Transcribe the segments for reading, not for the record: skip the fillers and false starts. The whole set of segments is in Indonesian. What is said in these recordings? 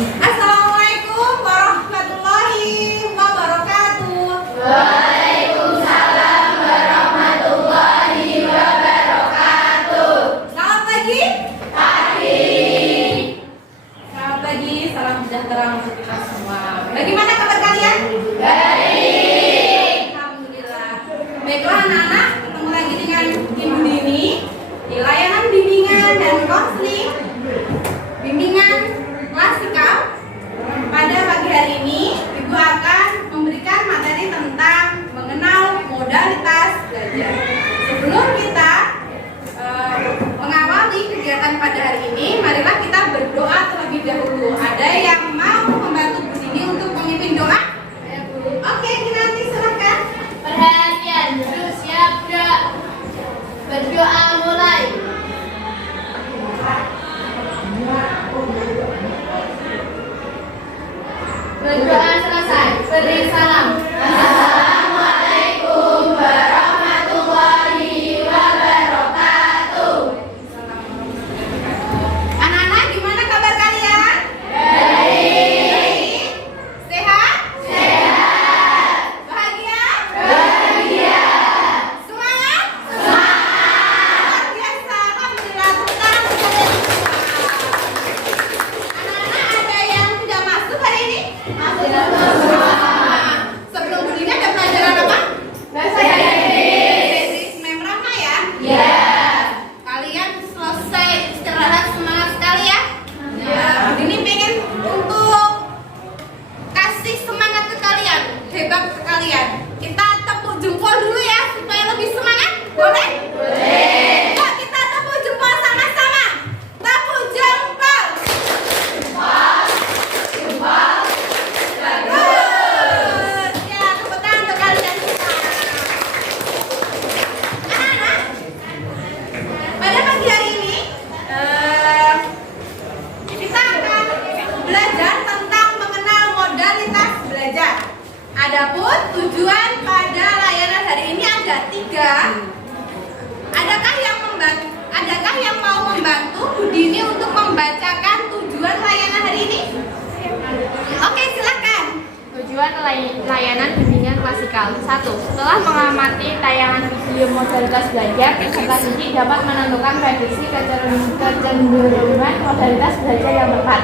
Assalamualaikum warahmatullahi wabarakatuh. Waalaikumsalam warahmatullahi wabarakatuh. Selamat pagi. Pagi. Selamat pagi, salam sejahtera untuk kita semua. Bagaimana kabar kalian? Baik. Alhamdulillah. Baiklah anak-anak, ketemu lagi dengan Ibu Dini di layanan bimbingan dan konseling bimbingan klasikal. Pada pagi hari ini, Ibu akan memberikan materi tentang mengenal modalitas belajar. Sebelum kita mengawali kegiatan pada hari ini, marilah kita berdoa terlebih dahulu. Ada yang mau membantu Bu Dini untuk memimpin doa? Oke, nanti silakan. Perhatian, duduk siap gerak. Berdoa mulai. Berdoa selesai. Beri salam. Assalamualaikum warahmatullahi wabarakatuh. Anak-anak, gimana kabar kalian? Baik. Sehat? Sehat. Bahagia? Bahagia. Semangat? Luar biasa. Alhamdulillah. Tepuk tangan untuk kalian semua. Anak-anak, ada yang sudah masuk hari ini? Sebelum Bu Dini ada pelajaran apa? Bahasa Inggris. Mem Rama ya? Ya. Kalian selesai istirahat semangat sekali ya? Ya. Bu Dini pengen untuk kasih semangat ke kalian, hebat ke kalian. Kita tepuk jempol dulu ya supaya lebih semangat. Boleh? Boleh. Yuk kita tepuk jempol sama-sama. Tepuk jempol. Bagus. Ya, tepuk tangan untuk kalian semua. Anak-anak, pada pagi hari ini kita akan belajar tentang mengenal modalitas belajar. Adapun tujuan pada layanan hari ini ada 3. Adakah yang mau membantu Bu Dini untuk membacakan tujuan layanan hari ini? Oke, silakan. Tujuan layanan bimbingan klasikal. 1. Setelah mengamati tayangan video modalitas belajar, peserta didik dapat menentukan prediksi kecenderungan modalitas belajar yang tepat.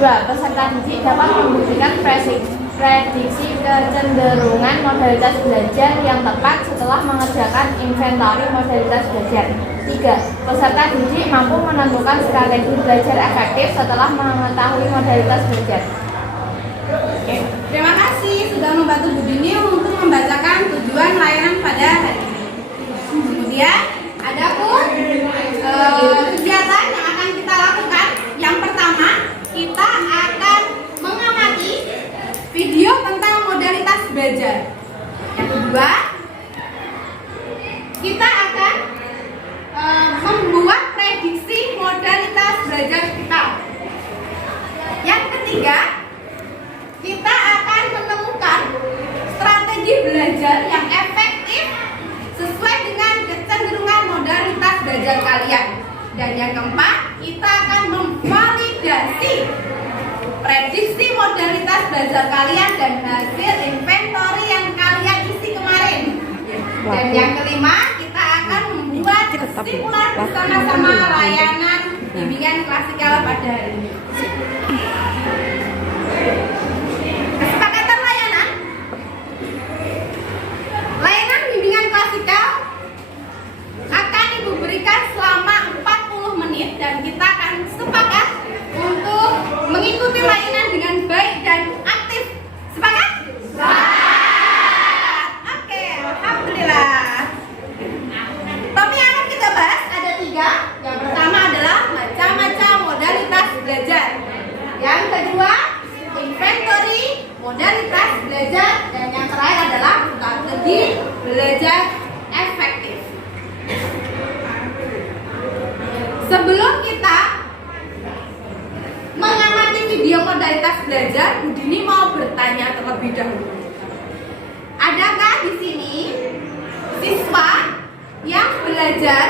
2. Peserta didik dapat membuktikan prediksi kecenderungan modalitas belajar yang tepat setelah mengerjakan inventory modalitas belajar. 3. Peserta didik mampu menentukan strategi belajar efektif setelah mengetahui modalitas belajar. Oke, terima kasih sudah membantu Bu Dini untuk membacakan tujuan layanan pada hari ini. Kemudian, adapun kegiatan yang akan kita lakukan. Yang pertama, kita akan mengamati video tentang modalitas belajar. Yang kedua, kita akan membuat prediksi modalitas belajar kita. Yang ketiga, kita akan menemukan strategi belajar yang efektif sesuai dengan kecenderungan modalitas belajar kalian. Dan yang keempat, kita akan memvalidasi prediksi modalitas belajar kalian dan hasil inventory yang kalian isi kemarin. Dan yang kelima, kita akan membuat kesimpulan bersama-sama layanan bimbingan klasikal pada hari ini. Kesepakatan layanan. Layanan bimbingan klasikal akan Ibu berikan selama 40 menit dan kita akan sepakat untuk mengikuti layanan dengan baik dan aktif. Sepakat? Sepakat. Oke, alhamdulillah. Topik yang akan kita bahas ada 3. Yang pertama adalah macam-macam modalitas belajar. Yang kedua, inventory modalitas belajar, dan yang terakhir adalah strategi belajar efektif. Sebelum kita mengamati video modalitas belajar, Bu Dini mau bertanya terlebih dahulu. Adakah di sini siswa yang belajar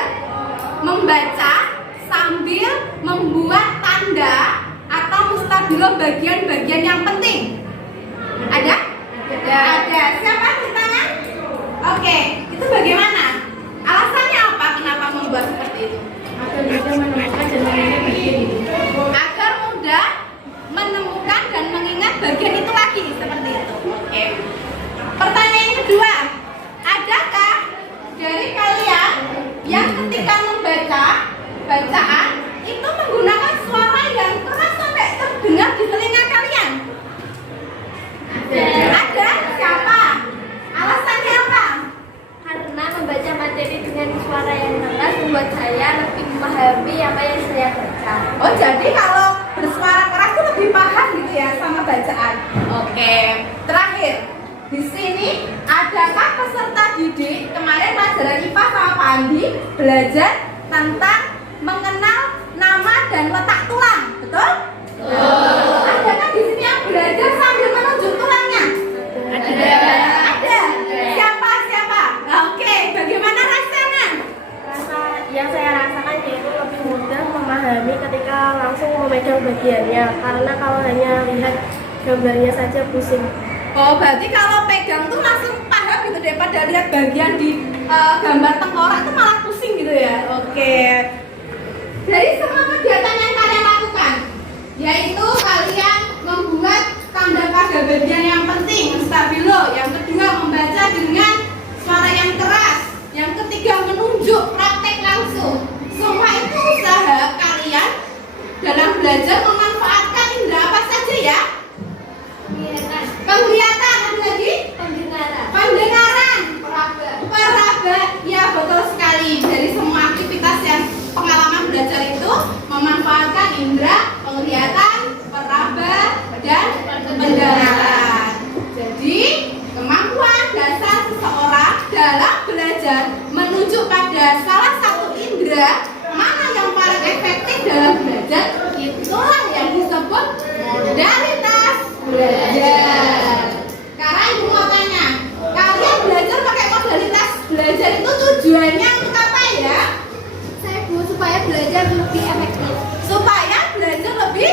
membaca sambil membuat tanda atau mustabila dulu bagian-bagian yang penting. Ada? Ada. Siapa angkat tangan? Oke, itu bagaimana? Alasannya apa? Kenapa membuat seperti itu? Agar mudah menemukan dan mengingat bagian itu. Agar mudah menemukan dan mengingat bagian itu lagi, seperti itu. Oke. Pertanyaan kedua, adakah dari kalian yang ketika membaca bacaan itu menggunakan suara yang keras sampai terdengar di telinga kalian? Ada. Siapa? Alasannya apa? Karena membaca materi dengan suara yang keras membuat saya lebih memahami apa yang saya baca. Oh, jadi kalau bersuara keras itu lebih paham gitu ya sama bacaan. Oke. Terakhir, di sini adakah peserta didik kemarin pelajaran IPA sama Pak Andi belajar tentang mengenal nama dan letak tulang, betul? Adakah di sini yang belajar sambil menunjuk tulangnya? Ada. Siapa? Oke. Bagaimana rasanya? Yang saya rasakan yaitu lebih mudah memahami ketika langsung memegang bagiannya, karena kalau hanya lihat gambarnya saja pusing. Oh, berarti kalau pegang tuh langsung paham gitu daripada lihat bagian di gambar tengkorak tuh malah pusing gitu ya. Oke. Dari semua kegiatan yang kalian lakukan, yaitu kalian membuat tanda pada bagian yang penting, stabilo. Yang kedua, membaca dengan suara yang keras. Yang ketiga, menunjuk praktek langsung. Semua itu usaha kalian dalam belajar memanfaatkan indera apa saja ya? Penglihatan, ada lagi? Pendengaran, peraba, ya betul sekali. Dari semua aktivitas yang pengalaman belajar itu memanfaatkan indera penglihatan, peraba, dan pendengaran. Jadi kemampuan dasar seseorang dalam belajar menunjuk pada salah satu indera mana yang paling efektif dalam belajar, itulah yang disebut modalitas belajar. Sekarang ibu mau tanya, kalian belajar pakai modalitas belajar itu tujuannya untuk apa ya? Saya Bu, supaya belajar lebih efektif. Supaya belajar lebih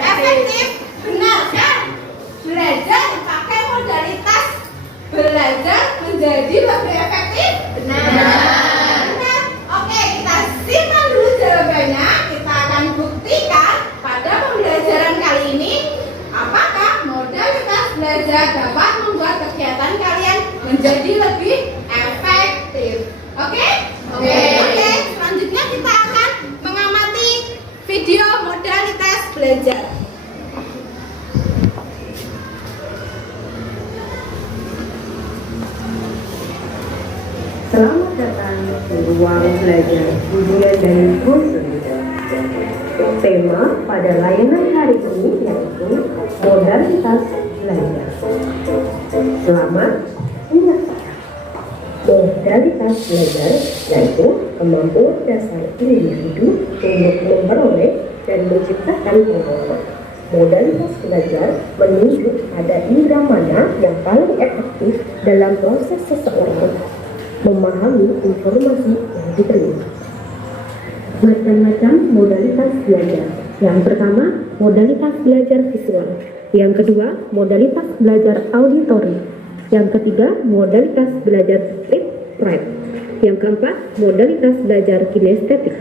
efektif. Benar kan? Belajar pakai modalitas belajar menjadi lebih efektif. Benar. Oke, kita simpan dulu jawabannya. Kita akan buktikan pada pembelajaran kali ini apakah modalitas belajar dapat membuat kegiatan kalian menjadi lebih efektif. Oke? Oke. Selanjutnya kita akan mengamati video modalitas belajar. Selamat datang di ruang belajar hubungan dan kursus. Tema pada layanan hari ini yaitu modalitas belajar. Selamat menyaksikan. Modalitas belajar yaitu kemampuan dasar individu untuk memperoleh dan menciptakan pengalaman. Modalitas belajar menunjuk pada indera mana yang paling efektif dalam proses seseorang memahami informasi yang diterima. Macam-macam modalitas belajar. Yang pertama, modalitas belajar visual. Yang kedua, modalitas belajar auditori. Yang ketiga, modalitas belajar script write. Yang keempat, modalitas belajar kinestetik.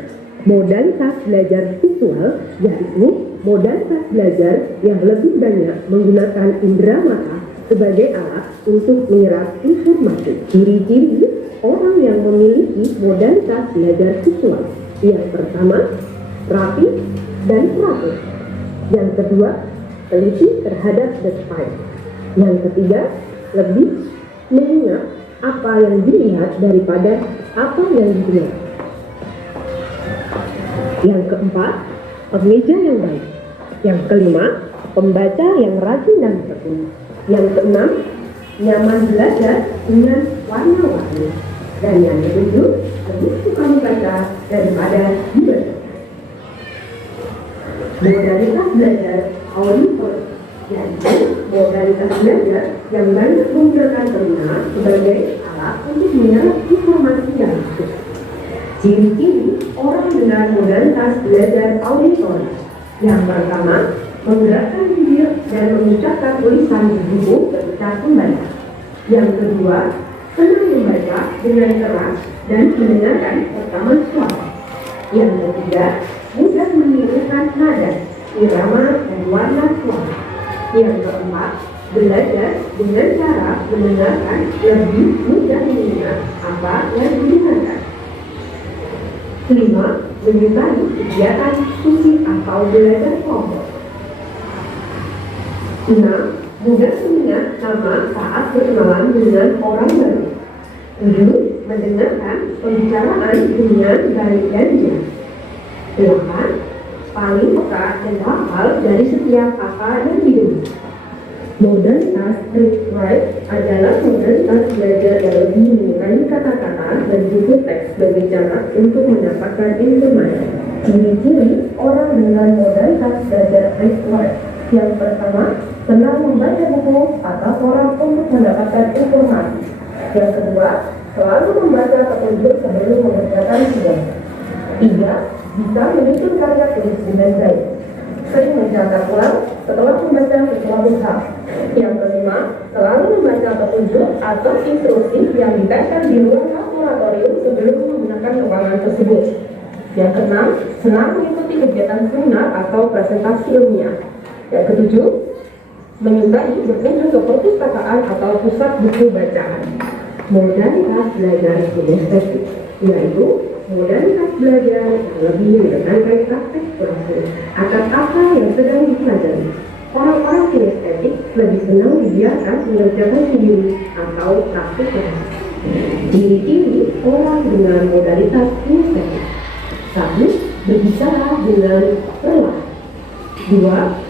Modalitas belajar visual yaitu modalitas belajar yang lebih banyak menggunakan indera mata sebagai alat untuk menyerap informasi. Ciri-ciri orang yang memiliki modalitas belajar visual. Yang pertama, rapi dan teratur. Yang kedua, teliti terhadap detail. Yang ketiga, lebih mengingat apa yang dilihat daripada apa yang didengar. Yang keempat, pemeja yang baik. Yang kelima, pembaca yang rajin dan tekun. Yang keenam, nyaman belajar dengan warna-warni. Dan yang ketujuh, lebih suka membaca daripada dibaca. Modalitas belajar auditori, yaitu modalitas belajar yang banyak menggunakan telinga sebagai alat untuk menyerap informasi yang masuk. Ciri-ciri orang dengan modalitas belajar auditori. Yang pertama, menggerakkan bibir dan mengucapkan tulisan di buku ketika membaca. Yang kedua, senang membaca dengan keras dan mendengarkan rekaman suara. Yang ketiga, mudah menirukan nada, irama, dan warna suara. Yang keempat, belajar dengan cara mendengarkan lebih mudah mengingat apa yang didengarkan. Kelima, menyukai kegiatan diskusi atau belajar kelompok. 6. Mudah mengingat nama saat berkenalan dengan orang baru. 7. Mendengarkan pembicaraan dengan baik dan diam. 8. Paling peka dan hafal dari setiap apa yang didengar. Modalitas read-write adalah modalitas belajar yang lebih menyukai kata-kata dan buku teks sebagai cara untuk mendapatkan informasi. Ciri-ciri orang dengan modalitas belajar read-write. Yang pertama, senang membaca buku atau koran untuk mendapatkan informasi. Yang kedua, selalu membaca petunjuk sebelum mengerjakan tugas. 3. Bisa menyusun karya tulis dengan baik. Sering mencatat ulang setelah membaca sesuatu hal. Yang kelima, selalu membaca petunjuk atau instruksi yang ditempel di ruang laboratorium sebelum menggunakan ruangan tersebut. Yang keenam, senang mengikuti kegiatan seminar atau presentasi ilmiah. Yang ketujuh, menyukai berkunjung ke perpustakaan atau pusat buku bacaan. Modalitas belajar kinestetik, yaitu modalitas belajar yang lebih menekankan praktek langsung akan apa yang sedang dipelajari. Orang-orang kinestetik lebih senang dibiarkan mengerjakan sendiri atau praktek langsung. Ciri-ciri orang dengan modalitas kinestetik: 1. Berbicara dengan lelah. 2.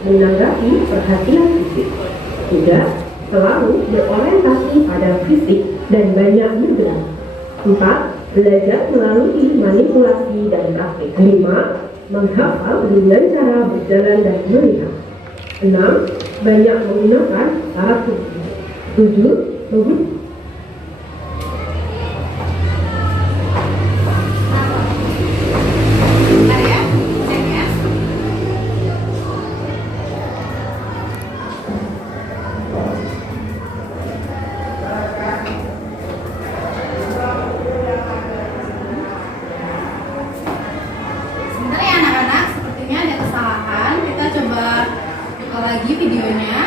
Menanggapi perhatian fisik. 3. Selalu berorientasi pada fisik dan banyak bergerak. 4. Belajar melalui manipulasi dan praktik. 5. Menghafal dengan cara berjalan dan melihat. 6. Banyak menggunakan alat tubuh. 7. Sebentar ya anak-anak, sepertinya ada kesalahan. Kita coba buka lagi videonya.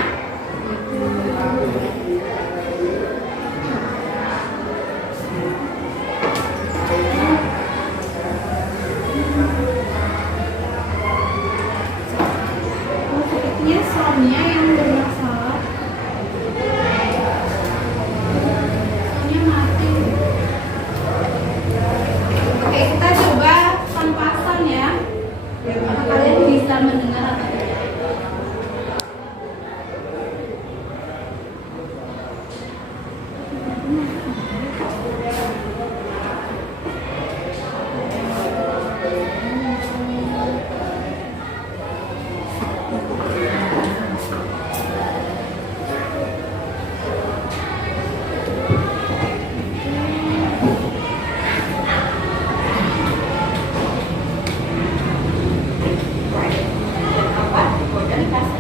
Sepertinya soundnya yang bermasalah. Soundnya mati. Oke, kita coba tanpa sound ya. Apakah kalian bisa mendengar atau tidak?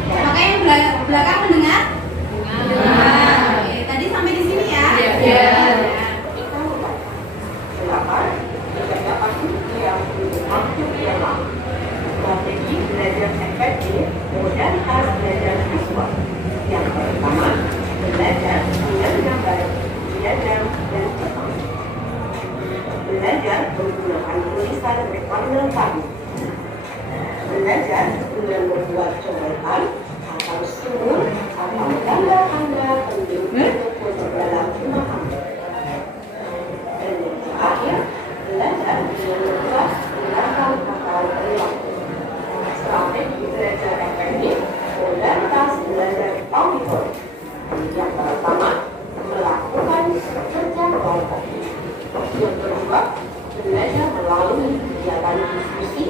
Apakah yang belakang mendengar? Oke, tadi sampai di sini ya? Iya. Strategi belajar efektif, modalitas belajar visual. Yang pertama, belajar dengan gambar, diagram, dan peta. Belajar menggunakan tulisan berwarna biru. Belajar dengan membuat coretan atau simbol atau tanda-tanda penting untuk dalam pemahaman. Dan yang terakhir, belajar dengan membuat tindakan atau perilaku. Strategi belajar efektif, modalitas belajar auditori. Yang pertama, melakukan kerja kelompok. Yang kedua, belajar melalui kegiatan diskusi,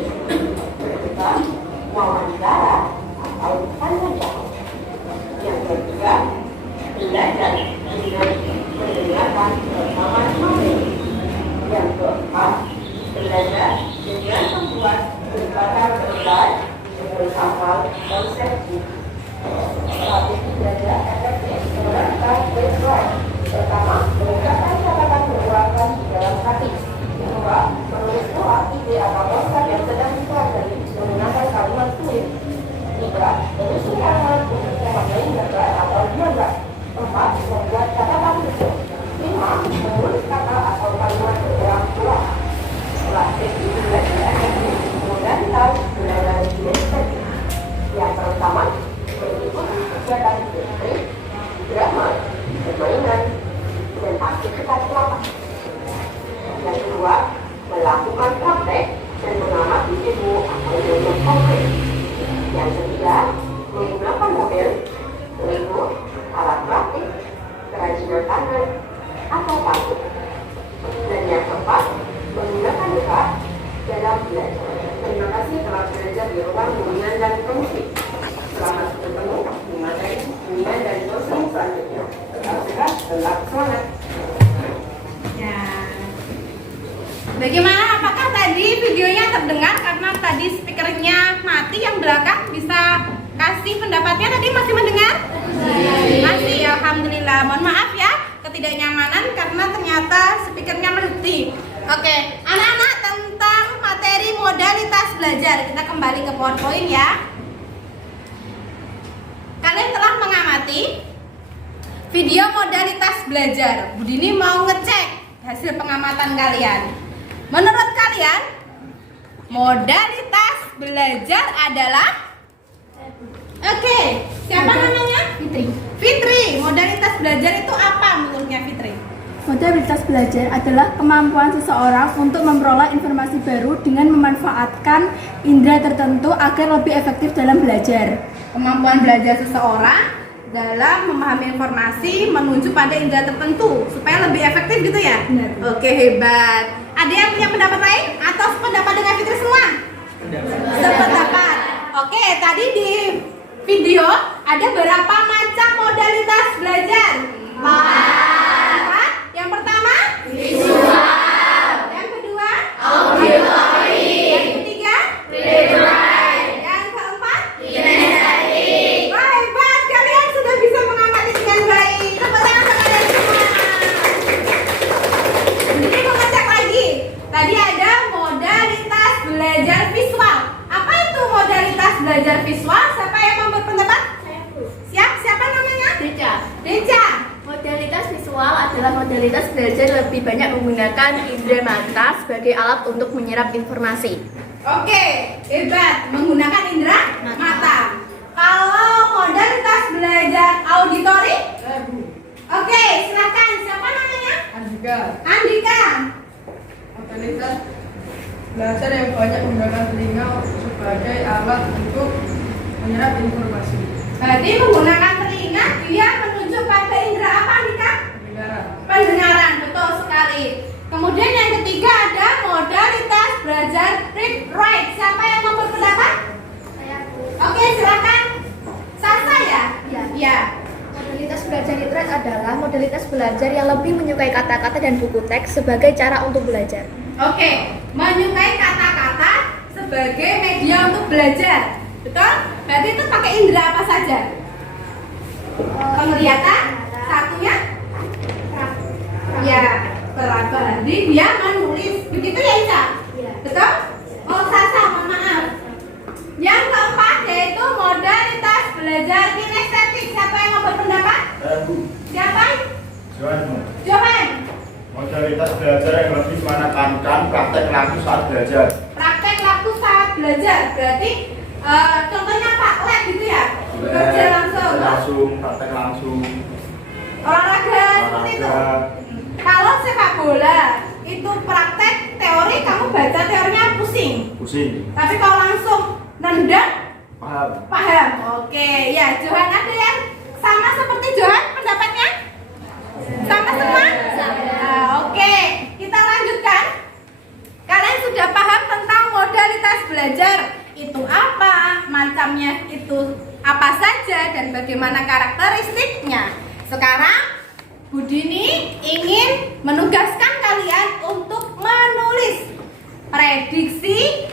berdebat, wawancara, atau tanya jawab. Yang ketiga, belajar dengan mendengarkan bersama materi. Yang keempat, belajar dengan membuat berbagai slide menghafal konsepsi. Strategi belajar efektif menerapkan baseline. Pertama, meningkatkan catatan berulang di dalam hati. Kedua, menulis doa, ide atau konsep yang sedang dipelajari menggunakan kalimat sulit. Tiga, menyusun kalimat untuk memaknai gambar atau gambar. Empat, membuat catatan kecil. Lima, menulis kata atau kalimat berulang-ulang. Strategi belajar efektif modalitas belajar kinestetik. Yang pertama, mengikuti kegiatan deskriptif, drama, permainan, dan aktivitas lapangan. Yang kedua, melakukan praktek dan mengamati demo atau demo konkret. Yang ketiga, menggunakan model, Lego, alat praktik, kerajinan tangan, atau paku. Dan yang keempat, menggunakan dekat dalam belajar. Terima kasih telah belajar di ruang bimbingan dan promosi. Selamat bertemu di materi bimbingan dan dosen selanjutnya. Tetap sehat, tetap semangat. Ya. Bagaimana? Apakah tadi videonya terdengar? Karena tadi speakernya mati, yang belakang bisa kasih pendapatnya. Tadi masih mendengar? Masih, alhamdulillah. Mohon maaf ya ketidaknyamanan karena ternyata speakernya mati. Oke, anak-anak, tentang materi modalitas belajar. Kita kembali ke PowerPoint ya. Kalian telah mengamati video modalitas belajar. Budini mau ngecek hasil pengamatan kalian. Menurut kalian, modalitas belajar adalah? Oke, siapa namanya? Fitri. Fitri. Modalitas belajar itu apa menurutnya Fitri? Modalitas belajar adalah kemampuan seseorang untuk memperoleh informasi baru dengan memanfaatkan indera tertentu agar lebih efektif dalam belajar. Kemampuan belajar seseorang dalam memahami informasi menuju pada indera tertentu supaya lebih efektif gitu ya? Benar. Oke, hebat. Ada yang punya pendapat lain atau sependapat dengan Fitri semua? Sependapat. Oke, tadi di video ada berapa macam modalitas belajar? 4. Yang pertama? Visual. Yang kedua? Auditory. Yang ketiga? Read-write. Yang keempat? Kinestetik. Wah, hebat, kalian sudah bisa mengamati dengan baik. Tepuk tangan untuk kalian semua. Jadi mau ngecek lagi. Tadi ada modalitas belajar visual. Apa itu modalitas belajar visual? Siapa yang mau berpendapat? Siapa namanya? Deca. Modalitas visual adalah modalitas belajar lebih banyak menggunakan indera mata sebagai alat untuk menyerap informasi. Oke, hebat. Menggunakan indera mata. Kalau modalitas belajar auditori? Oke, silakan. Siapa namanya? Andika. Modalitas belajar yang banyak menggunakan telinga sebagai alat untuk menyerap informasi. Berarti menggunakan telinga dia menuju pada indera apa, Andika? Pendengaran, betul sekali. Kemudian yang ketiga ada modalitas belajar read-write. Siapa yang mau berpendapat? Oke, silakan. Sasa ya? Iya. Modalitas belajar read-write adalah modalitas belajar yang lebih menyukai kata-kata dan buku teks sebagai cara untuk belajar. Oke, menyukai kata-kata sebagai media untuk belajar. Betul? Berarti itu pakai indera apa saja? Penglihatan, satunya? Ya, peraba. Jadi dia menulis. Begitu ya, Ica? Betul? Oh, Sasa, mohon maaf. Yang keempat yaitu modalitas belajar kinestetik. Siapa yang mau berpendapat? Siapa? Johan. Modalitas belajar yang lebih menekankan praktek laku saat belajar. Praktek laku saat belajar. Berarti contohnya Pak lab gitu ya? Kerja langsung. Praktek langsung. Olahraga seperti itu. Kalau sepak bola itu praktek teori, kamu baca teorinya pusing. Tapi kalau langsung nendang, paham. Oke, ya Johan, ada yang sama seperti Johan pendapatnya? Sama semua? Oke, kita lanjutkan. Kalian sudah paham tentang modalitas belajar itu apa, macamnya itu apa saja, dan bagaimana karakteristiknya. Sekarang Budini ingin menugaskan kalian untuk menulis prediksi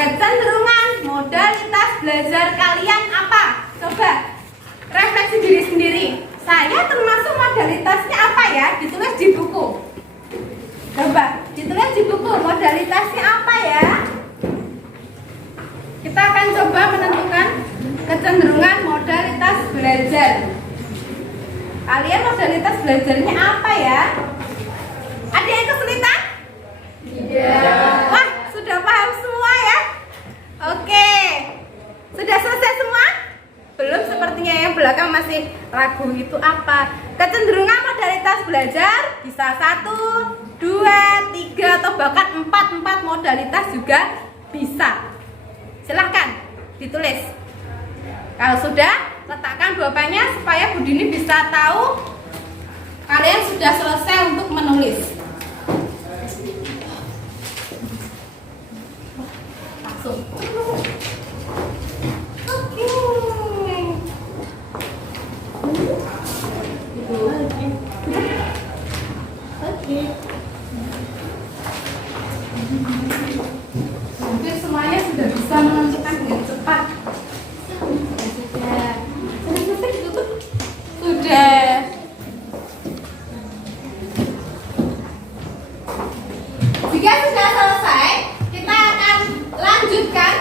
Kecenderungan modalitas belajar kalian apa? Coba refleksi diri sendiri. Saya termasuk modalitasnya apa ya? Ditulis di buku. Coba ditulis di buku modalitasnya apa ya? Kita akan coba menentukan kecenderungan modalitas belajar. Kalian modalitas belajarnya apa ya? Ada yang kesulitan? Wah, sudah paham semua ya? Oke. Sudah selesai semua? Belum, sepertinya yang belakang masih ragu itu apa. Kecenderungan modalitas belajar bisa 1, 2, 3 atau bahkan 4 modalitas juga bisa. Silahkan ditulis. Kalau sudah, letakkan pulpennya supaya Bu Dini bisa tahu kalian sudah selesai untuk menulis. Langsung. Oke. Hampir semuanya sudah bisa menentukan dengan cepat. Sudah. Jika sudah selesai, kita akan lanjutkan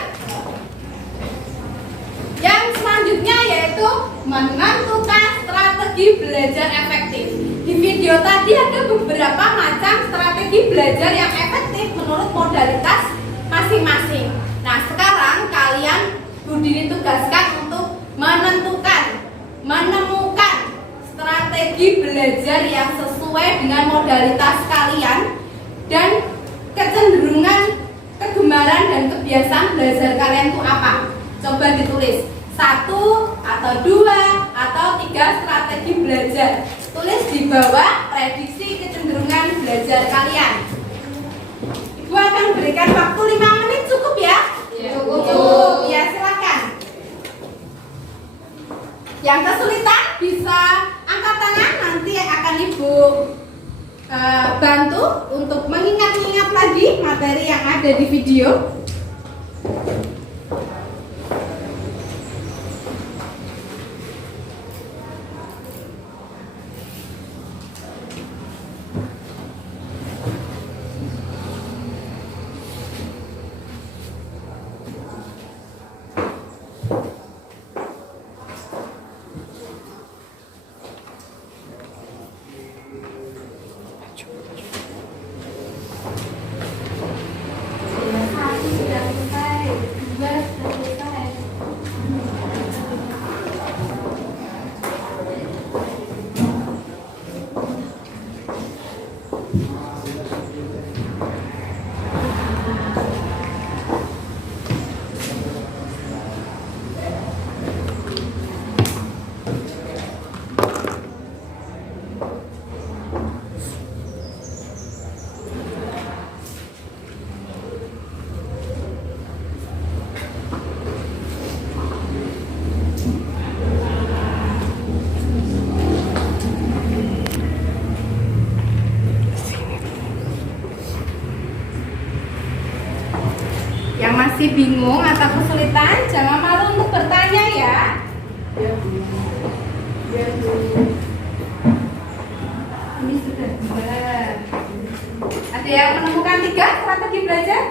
yang selanjutnya, yaitu menentukan strategi belajar efektif. Di video tadi ada beberapa macam strategi belajar yang efektif menurut modalitas masing-masing. Nah, sekarang kalian Bu Dini tugaskan untuk menemukan strategi belajar yang sesuai dengan modalitas kalian dan kecenderungan, kegemaran dan kebiasaan belajar kalian itu apa? Coba ditulis 1 atau 2 atau 3 strategi belajar. Tulis di bawah prediksi kecenderungan belajar kalian. Ibu akan berikan waktu 5 menit, cukup ya? Cukup. Ya, silakan. Yang kesulitan bisa angkat tangan, nanti akan Ibu bantu untuk mengingat-ingat lagi materi yang ada di video. Yang masih bingung atau kesulitan, jangan malu untuk bertanya ya. Ini sudah 2. Ada yang menemukan 3 strategi belajar?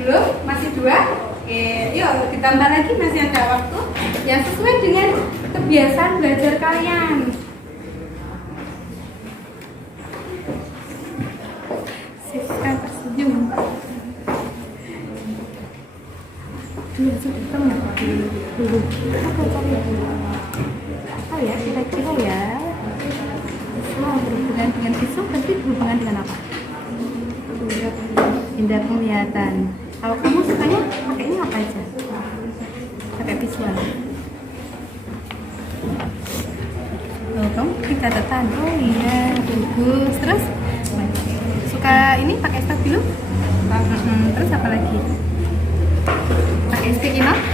Belum? Masih 2? Oke, yuk ditambah lagi, masih ada waktu yang sesuai dengan kebiasaan belajar kalian. Siska tersenyum. Apa ya kira-kira ya? Berhubungan dengan visu, tapi berhubungan dengan apa? Indera penglihatan. Kalau kamu sukanya pakainya apa aja? Pakai visual. Oh, kamu pakai catatan. Oh iya, bagus. Terus suka ini pakai stabilo? Terus apa lagi? Pakai sticky note?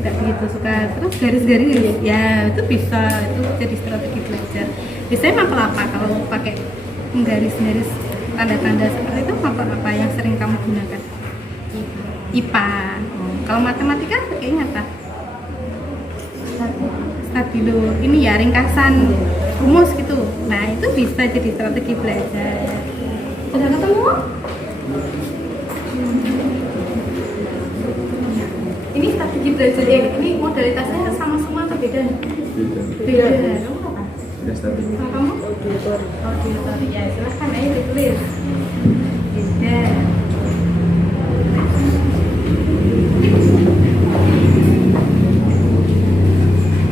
Enggak begitu suka. Terus garis-garis ya itu bisa, itu jadi strategi belajar. Biasanya mapel apa kalau pakai garis-garis tanda-tanda seperti itu apa yang sering kamu gunakan? IPA. Kalau matematika pakainya apa? Stabilo. Ini ya ringkasan rumus gitu. Nah itu bisa jadi strategi belajar. Sudah ketemu? Ini strategi belajar ya. Ini modalitasnya sama semua atau beda? Beda. Kamu apa? Kalau kamu? Auditor. Ya silahkan ayo ditulis. Beda.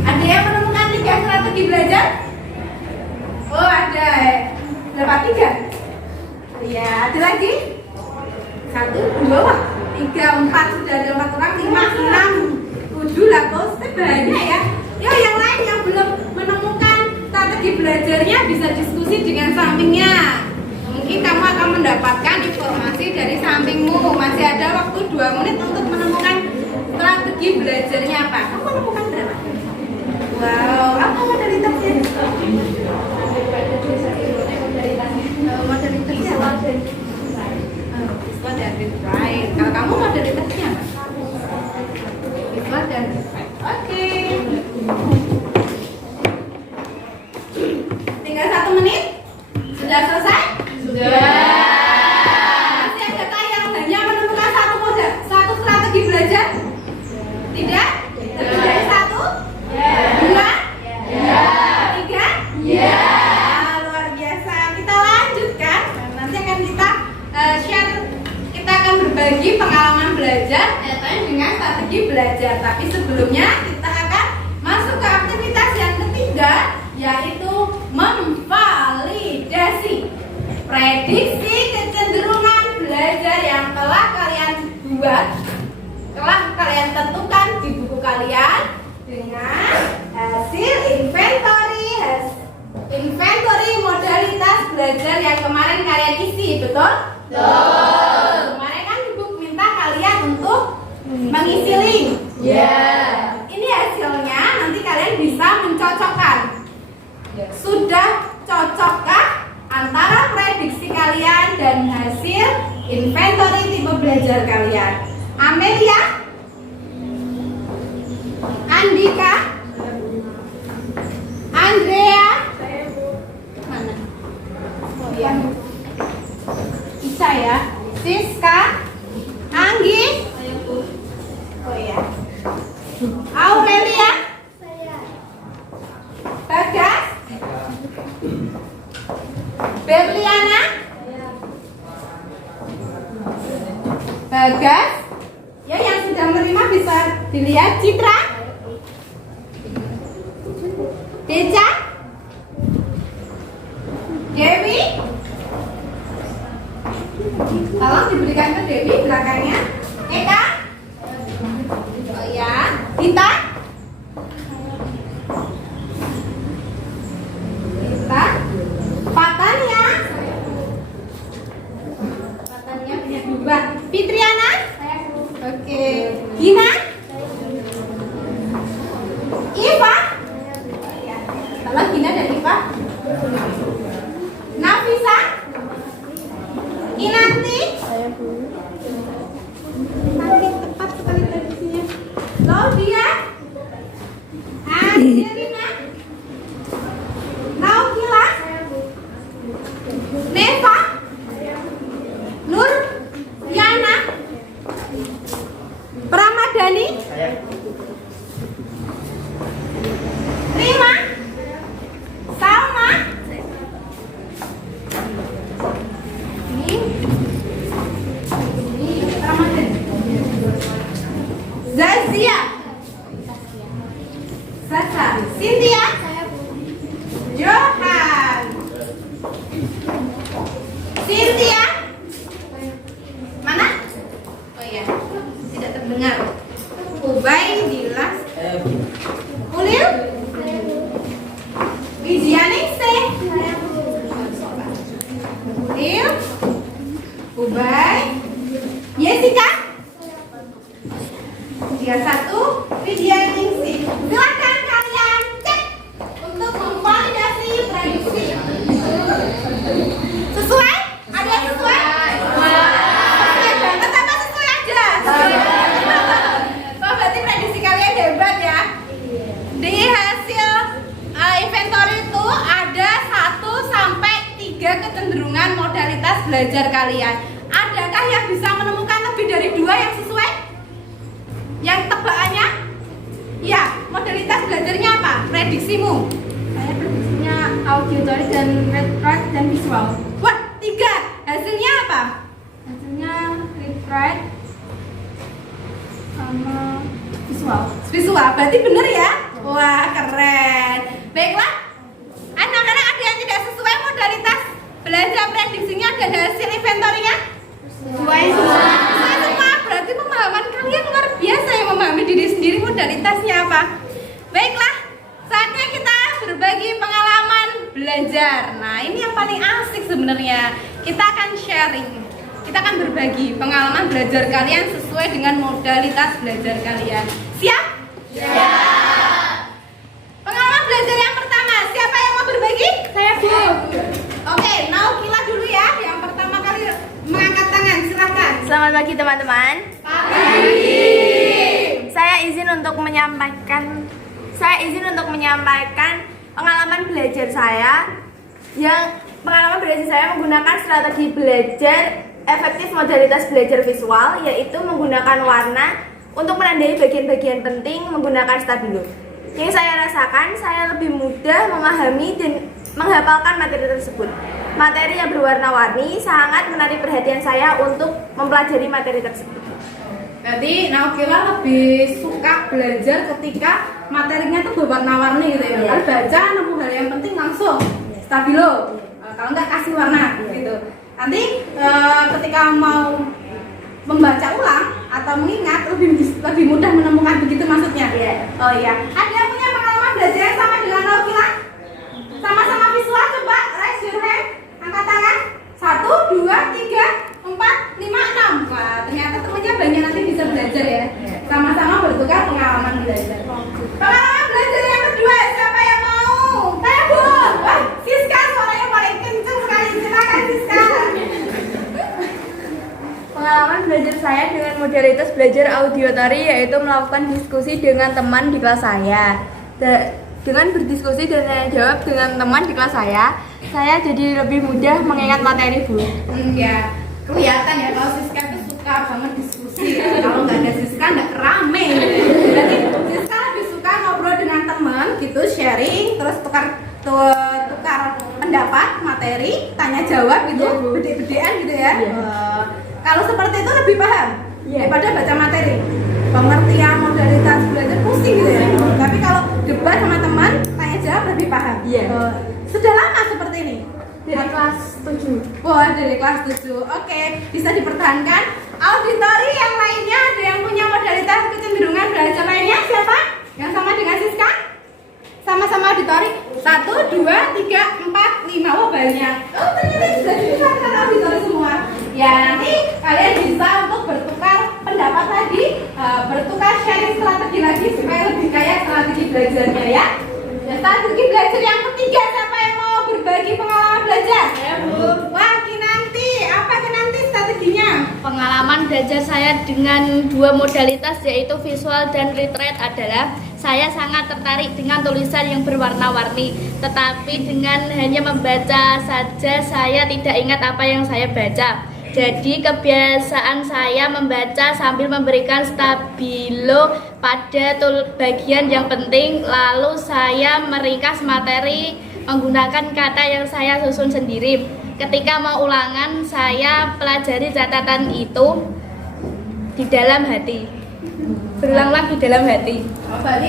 Ada yang menemukan 3 strategi belajar? Oh ada. Dapat 3? Ya ada lagi? 1, 2, 3, 4 sudah ada 4 orang, 5, 6, 7 lah bos, banyak ya. Yo yang lain yang belum menemukan strategi belajarnya bisa diskusi dengan sampingnya. Mungkin kamu akan mendapatkan informasi dari sampingmu. Masih ada waktu 2 menit untuk menemukan strategi belajarnya apa. Kamu menemukan berapa? Wow, apa modalitasnya? Modalitasnya apa? Visual dan read-write. Kalau kamu modalitasnya apa? Visual dan read-write. Oke. Tinggal 1 menit. Sudah selesai? Sudah. Masih ada yang hanya menemukan satu strategi belajar? Tidak? Lebih dari 1? 2? 3? Luar biasa. Kita lanjutkan. Nanti akan kita share. Kita akan berbagi pengalaman belajar dengan strategi belajar. Tapi sebelumnya kita akan masuk ke aktivitas yang ketiga, yaitu memvalidasi. Prediksi kecenderungan belajar yang telah kalian buat, telah kalian tentukan di buku kalian dengan hasil inventory modalitas belajar yang kemarin kalian isi, betul? Betul. Kemarin kan ibu minta kalian untuk mengisi link. Ini hasilnya, nanti kalian bisa mencocokkan. Sudah cocokkah antara prediksi kalian dan hasil inventory tipe belajar kalian? Amelia, Andika, Andrea, mana? Oh ya, Isa ya, Siska, Anggi, oh ya, Aurelia, Bagas, Berliana, Bagas, ya yang sudah menerima bisa dilihat. Citra, Deca, Dewi, tolong diberikan ke Dewi belakangnya. Eka, oh ya, Dita, Patania punya 2. Fitriana, oke. Gina, Iva, kalau Gina dan Iva. Nafisa, Inanti, nanti tepat sekali tradisinya. Laudia, Angelina, Naukila, Neva, Nur, Yana, Pramadani, Rima, Salma, ini Pramadani, Zazia, Sasa, Cynthia, Johan, Cynthia, mana? Oh iya, tidak terdengar. Ubay, Dilas, Ulil, Wijianingsih, Ulil, Ubay, Jessica, 31, Wijianingsih. Silakan kalian cek untuk memvalidasi prediksi. Sesuai? Ada yang belajar kalian. Adakah yang bisa menemukan lebih dari 2 yang sesuai? Yang tebakannya? Ya, modalitas belajarnya apa? Prediksimu? Saya prediksinya auditory dan read, write, dan visual. Wah, 3. Hasilnya apa? Hasilnya read, write, sama visual. Visual, berarti bener ya? Wah, keren. Baiklah, anak-anak ada yang tidak sesuai modalitas belajar prediksinya dan hasil inventory-nya? Sesuai semua. Berarti pemahaman kalian luar biasa yang memahami diri sendiri modalitasnya apa. Baiklah, saatnya kita berbagi pengalaman belajar. Nah, ini yang paling asik sebenarnya. Kita akan sharing. Kita akan berbagi pengalaman belajar kalian sesuai dengan modalitas belajar kalian. Siap? Siap. Pengalaman belajar yang pertama, siapa yang mau berbagi? Saya Bu. Oke, Naukila dulu ya. Yang pertama kali mengangkat tangan, silakan. Selamat pagi teman-teman. Pagi. Saya izin untuk menyampaikan pengalaman belajar saya menggunakan strategi belajar efektif modalitas belajar visual, yaitu menggunakan warna untuk menandai bagian-bagian penting menggunakan stabilo. Yang saya rasakan, saya lebih mudah memahami dan menghafalkan materi tersebut. Materi yang berwarna-warni sangat menarik perhatian saya untuk mempelajari materi tersebut. Berarti Naukila lebih suka belajar ketika materinya tuh berwarna-warni gitu ya. Kalau baca nemu hal yang penting langsung stabilo. Kalau nggak kasih warna gitu. Nanti ketika mau membaca ulang atau mengingat lebih mudah menemukan, begitu maksudnya. Oh iya. Ada yang punya pengalaman belajar yang sama dengan Naukila? Sama-sama visual, coba raise your hand. Angkat tangan. 1, 2, 3, 4, 5, 6. Wah, ternyata temannya banyak, nanti bisa belajar ya. Sama-sama bertukar pengalaman belajar. Pengalaman belajar yang kedua, siapa yang mau? Saya Bu. Wah, Siska suaranya paling kenceng sekali. Silakan Siska. Pengalaman belajar saya dengan modalitas belajar auditory, yaitu melakukan diskusi dengan teman di kelas saya. Dengan berdiskusi dan tanya jawab dengan teman di kelas saya jadi lebih mudah mengingat materi, Bu. Ya, kelihatan ya kalau Siska itu suka banget diskusi ya. Kalau nggak ada Siska nggak rame. Berarti Siska lebih suka ngobrol dengan teman gitu, sharing, terus tukar pendapat, materi, tanya jawab gitu, bede-bedean gitu ya. Kalau seperti itu lebih paham daripada baca materi. Pengertian modalitas belajar pusing gitu ya. Tapi kalau debat sama teman, tanya jawab lebih paham. Sudah lama seperti ini? Dari kelas 7. Wah, dari kelas 7. Oke, bisa dipertahankan. Auditori yang lainnya, ada yang punya modalitas kecenderungan belajar lainnya? Siapa? Yang sama dengan Siska? Sama-sama auditori. 1, 2, 3, 4, 5. Wah, banyak. Oh, ternyata sudah dipisahkan auditori semua. Ya, nanti kalian bisa untuk bertukar pendapat lagi, bertukar sharing strategi lagi supaya lebih kaya strategi belajarnya ya. Strategi belajar yang ketiga, siapa yang mau berbagi pengalaman belajar? Saya Bu. Wah, Kinanti, apa Kinanti strateginya? Pengalaman belajar saya dengan 2 modalitas yaitu visual dan read adalah saya sangat tertarik dengan tulisan yang berwarna-warni, tetapi dengan hanya membaca saja saya tidak ingat apa yang saya baca. Jadi kebiasaan saya membaca sambil memberikan stabilo pada bagian yang penting, lalu saya meringkas materi menggunakan kata yang saya susun sendiri. Ketika mau ulangan, saya pelajari catatan itu di dalam hati. Berulang-ulang di dalam hati. Oh, berarti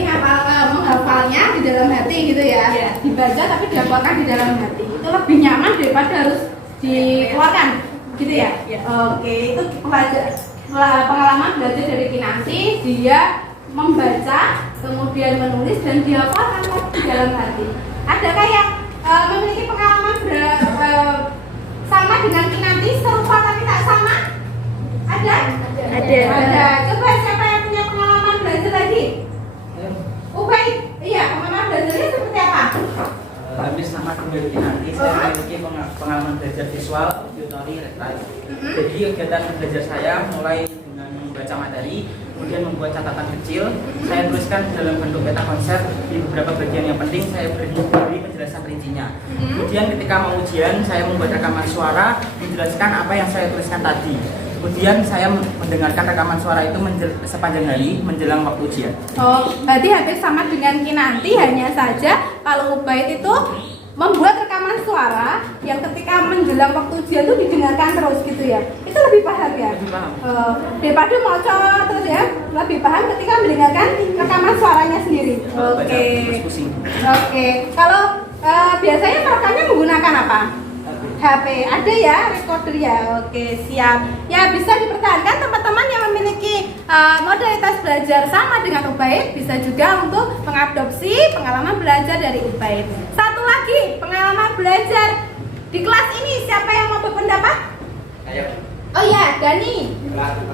menghafalnya di dalam hati gitu ya? Dibaca tapi dihafalkan di dalam hati. Itu lebih nyaman daripada harus dikeluarkan. Gitu ya? Oke, itu pengalaman belajar dari Kinanti. Dia membaca, kemudian menulis dan dihafalkan di dalam hati. Adakah yang memiliki pengalaman sama dengan Kinanti, serupa tapi tak sama? Ada? Ada. Coba siapa yang punya pengalaman belajar lagi? Ubay, iya, pengalaman belajarnya seperti apa? Hampir sama dengan Kinanti, saya memiliki pengalaman belajar visual, auditory, read. Jadi kegiatan belajar saya mulai dengan membaca materi, kemudian membuat catatan kecil. Saya tuliskan dalam bentuk peta konsep di beberapa bagian yang penting. Saya beri penjelasan penjelasan rincinya. Kemudian ketika mau ujian, saya membuat rekaman suara menjelaskan apa yang saya tuliskan tadi. Kemudian saya mendengarkan rekaman suara itu sepanjang hari menjelang waktu ujian. Oh, berarti hampir sama dengan Kinanti, hanya saja kalau Ubaid itu membuat rekaman suara yang ketika menjelang waktu ujian itu didengarkan terus gitu ya. Itu lebih paham ya? Lebih paham. Daripada mocok terus ya, lebih paham ketika mendengarkan rekaman suaranya sendiri. Oke. Oke. Kalau biasanya merekamnya menggunakan apa? HP. Ada ya recorder ya. Oke, siap. Ya, bisa dipertahankan teman-teman yang memiliki modalitas belajar sama dengan Ubaid, bisa juga untuk mengadopsi pengalaman belajar dari Ubaid. Satu lagi, pengalaman belajar di kelas ini siapa yang mau berpendapat? Ayo. Oh ya, Dani.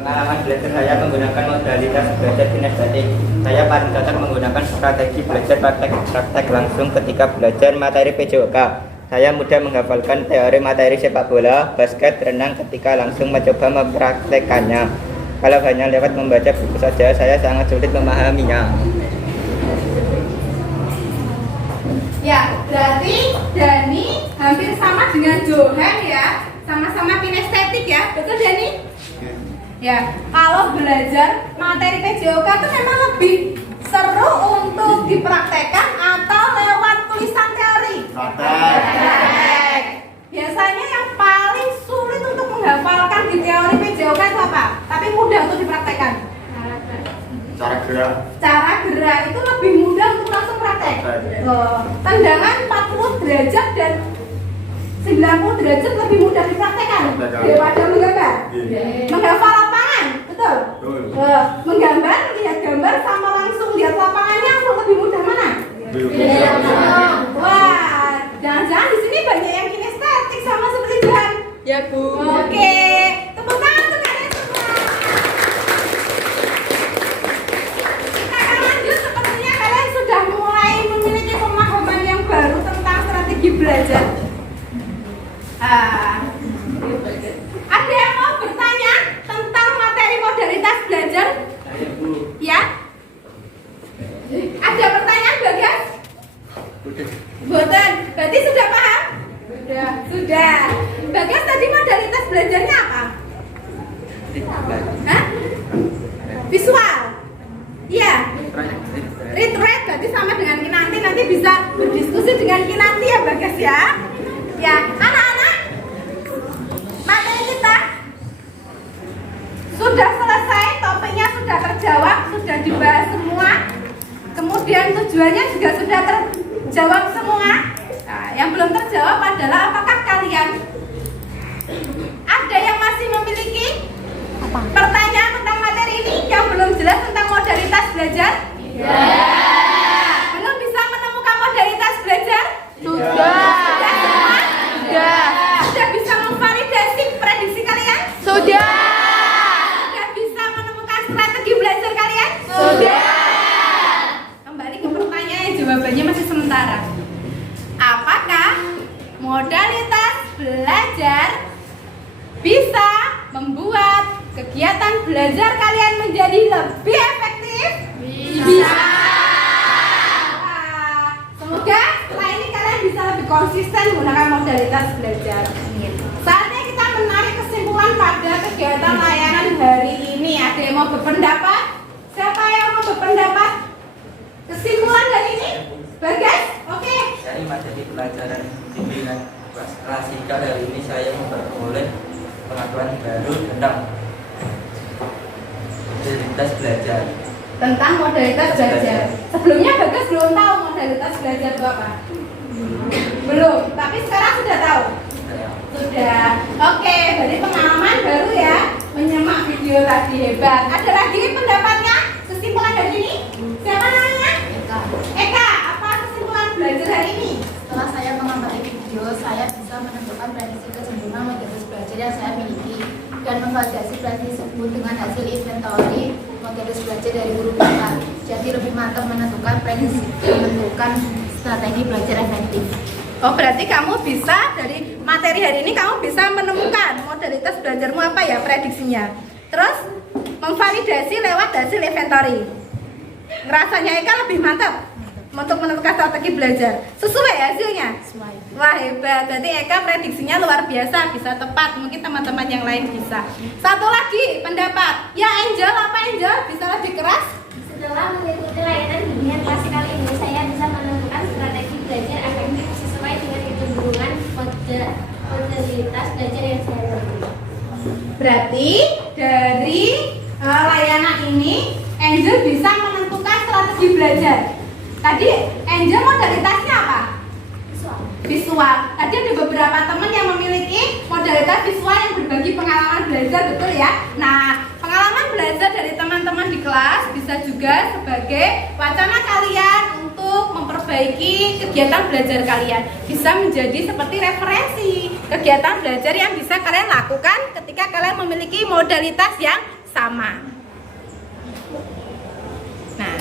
Pengalaman belajar saya menggunakan modalitas belajar kinestetik. Saya paling cocok menggunakan strategi belajar praktek langsung ketika belajar materi PJOK. Saya mudah menghafalkan teori materi sepak bola, basket, renang ketika langsung mencoba mempraktekannya. Kalau hanya lewat membaca buku saja, saya sangat sulit memahaminya. Ya, berarti Dani hampir sama dengan Johan ya. Sama-sama kinestetik ya, betul Dani? Ya, kalau belajar materi PJOK itu memang lebih seru untuk dipraktekkan atau lewat tulisan teori? Praktek. Biasanya yang paling sulit untuk menghafalkan di teori PJOK itu apa? Tapi mudah untuk dipraktekkan. Cara gerak. Cara gerak itu lebih mudah untuk langsung praktek. Tendangan 40 derajat dan 90 derajat lebih mudah dipraktekkan daripada menggambar. Menghafal lapangan, betul? Menggambar, melihat gambar sama langsung lihat lapangannya lebih mudah mana? Wah, jangan-jangan di sini banyak yang kinestetik sama seperti Johan. Ya, Bu. Oke, tepuk tangan untuk kalian semua. Kita akan lanjut, sepertinya kalian sudah mulai memiliki pemahaman yang baru tentang strategi belajar. Ada yang mau bertanya tentang materi modalitas belajar? Ya? Ada pertanyaan, Bagas? Boten. Berarti sudah paham? Sudah. Bagas tadi modalitas belajarnya apa? Hah? Visual. Iya. Read berarti sama dengan Kinanti. Nanti bisa berdiskusi dengan Kinanti ya, Bagas ya. Ya, anak-anak, materi kita sudah selesai, topiknya sudah terjawab, sudah dibahas semua. Kemudian tujuannya juga sudah terjawab semua. Nah, yang belum terjawab adalah apakah kalian ada yang masih memiliki pertanyaan tentang materi ini yang belum jelas tentang modalitas belajar? Belum bisa menemukan modalitas belajar? Sudah semua? Sudah bisa memvalidasi prediksi kalian? Sudah bisa menemukan strategi belajar kalian? Sudah. Kembali ke pertanyaan, jawabannya masih sementara. Apakah modalitas belajar bisa membuat kegiatan belajar kalian menjadi lebih efektif? Bisa. Semoga setelah ini kalian bisa lebih konsisten menggunakan modalitas belajar. Saatnya kita menarik kesimpulan pada kegiatan layanan hari ini. Ada yang mau berpendapat? Siapa yang mau berpendapat? Kesimpulan dari ini? Bagas? Oke. Dari materi pelajaran bimbingan klasikal hari ini saya memperoleh pengetahuan baru tentang modalitas belajar. Tentang modalitas belajar. Sebelumnya Bagas belum tahu modalitas belajar itu apa? Belum, tapi sekarang sudah tahu. Sudah. Oke, berarti pengalaman baru ya. Menyimak video tadi, hebat. Ada lagi pendapatnya? Kesimpulan dari ini? Siapa namanya? Eka, apa kesimpulan belajar hari ini? Setelah saya mengamati video, saya bisa menentukan prediksi kecenderungan modalitas belajar yang saya miliki dan memvalidasi prediksi tersebut dengan hasil inventory modalitas belajar dari guru kita. Jadi lebih mantap menentukan prediksi, menentukan strategi belajar efektif. Oh, berarti kamu bisa dari materi hari ini kamu bisa menemukan modalitas belajarmu apa ya prediksinya. Terus memvalidasi lewat hasil inventory. Rasanya Eka lebih mantap. untuk menentukan strategi belajar. Sesuai hasilnya? Sesuai. Wah, hebat. Berarti Eka prediksinya luar biasa, bisa tepat. Mungkin teman-teman yang lain bisa. Satu lagi pendapat. Ya Angel, apa Angel? Bisa lebih keras? Setelah mengikuti layanan bimbingan klasikal ini, saya bisa menentukan strategi belajar efektif sesuai dengan kecenderungan modalitas belajar yang saya lalui. Berarti dari layanan ini Angel bisa menentukan strategi belajar. Tadi Angel modalitasnya apa? Visual. Tadi ada beberapa teman yang memiliki modalitas visual yang berbagi pengalaman belajar, betul ya? Nah, pengalaman belajar dari teman-teman di kelas bisa juga sebagai wacana kalian untuk memperbaiki kegiatan belajar kalian. Bisa menjadi seperti referensi kegiatan belajar yang bisa kalian lakukan ketika kalian memiliki modalitas yang sama. Nah,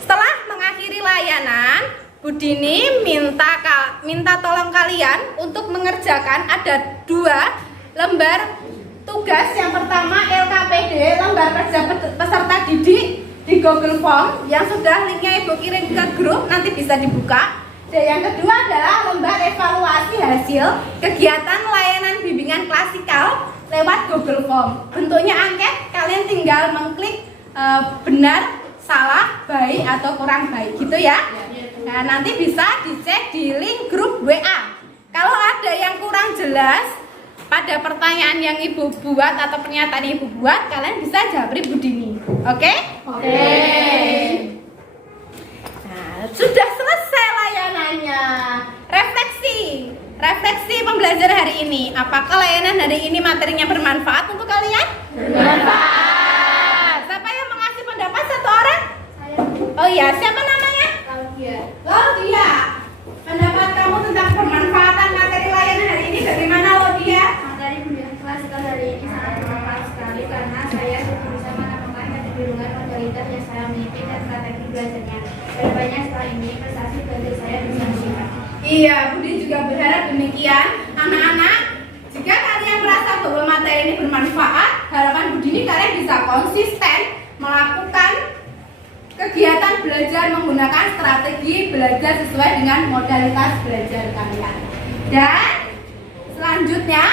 setelah mengakhiri layanan, Budini minta tolong kalian untuk mengerjakan ada 2 lembar tugas. Yang pertama LKPD, lembar kerja peserta didik di Google Form yang sudah linknya Ibu kirim ke grup, nanti bisa dibuka. Dan yang kedua adalah lembar evaluasi hasil kegiatan layanan bimbingan klasikal lewat Google Form. Bentuknya angket, kalian tinggal mengklik benar, salah, baik atau kurang baik gitu ya. Nah, nanti bisa dicek di link grup WA. Kalau ada yang kurang jelas pada pertanyaan yang Ibu buat atau pernyataan yang Ibu buat, kalian bisa japri Budini. Oke? Oke. Nah, sudah selesai layanannya. Refleksi pembelajaran hari ini. Apakah layanan hari ini materinya bermanfaat untuk kalian? Bermanfaat. Siapa yang mengasih pendapat? Satu orang? Saya. Oh iya, siapa namanya? Laudia. Pendapat kamu tentang bermanfaatan materi layanan hari ini bagaimana, Laudia? Materi bimbingan klasikal hari ini sangat bermanfaat sekali karena saya bisa menemukan kecenderungan modalitas yang saya miliki dan strategi belajarnya. Kedepannya setelah ini prestasi belajar saya bisa meningkat. Iya, Budi juga berharap demikian. Anak-anak, jika kalian merasa bahwa materi ini bermanfaat, harapan Budi ini kalian bisa konsisten melakukan kegiatan belajar menggunakan strategi belajar sesuai dengan modalitas belajar kalian. Dan selanjutnya,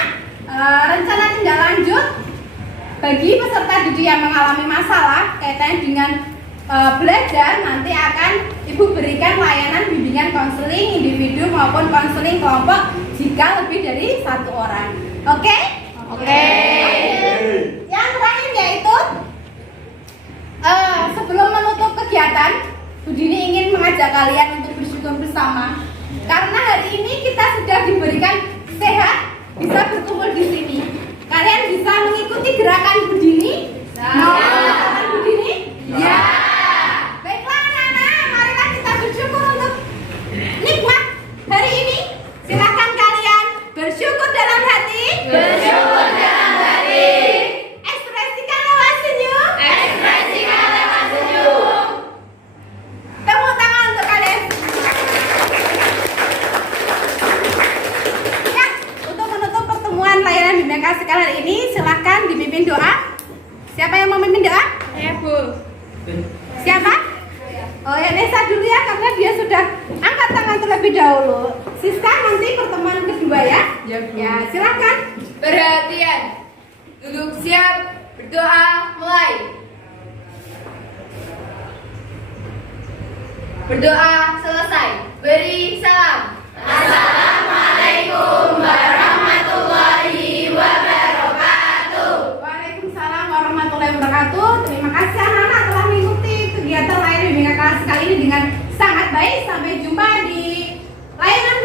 rencana tindak lanjut bagi peserta didik yang mengalami masalah kaitannya dengan belajar, nanti akan Ibu berikan layanan bimbingan konseling individu maupun konseling kelompok jika lebih dari 1 orang. Oke? Oke. Yang terakhir yaitu sebelum menutup kegiatan, Budini ingin mengajak kalian untuk bersyukur bersama karena hari ini kita sudah diberikan sehat, bisa berkumpul di sini. Kalian bisa mengikuti gerakan Budini? Mau gerakan Budini? Ya. Baiklah anak-anak, marilah kita bersyukur untuk nikmat hari ini. Silakan kalian bersyukur dalam hati. Bersyukur dalam hati. Ekspresikan lewat senyum. Ekspresikan lewat senyum. Tepuk tangan untuk kalian. Ya, untuk menutup pertemuan layanan bimbingan klasikal hari ini, silakan dipimpin doa. Siapa yang mau memimpin doa? Saya, Bu. Siapa? Oh ya, Nesa dulu ya karena dia sudah angkat tangan terlebih dahulu. Siska nanti pertemuan kedua ya. Ya, silakan. Perhatian. Duduk siap, berdoa, mulai. Berdoa selesai. Beri salam. Assalamualaikum warahmatullahi wabarakatuh. Waalaikumsalam warahmatullahi wabarakatuh. Terima kasih anak-anak telah mengikuti kegiatan layanan bimbingan kelas kali ini dengan sangat baik. Sampai jumpa di layanan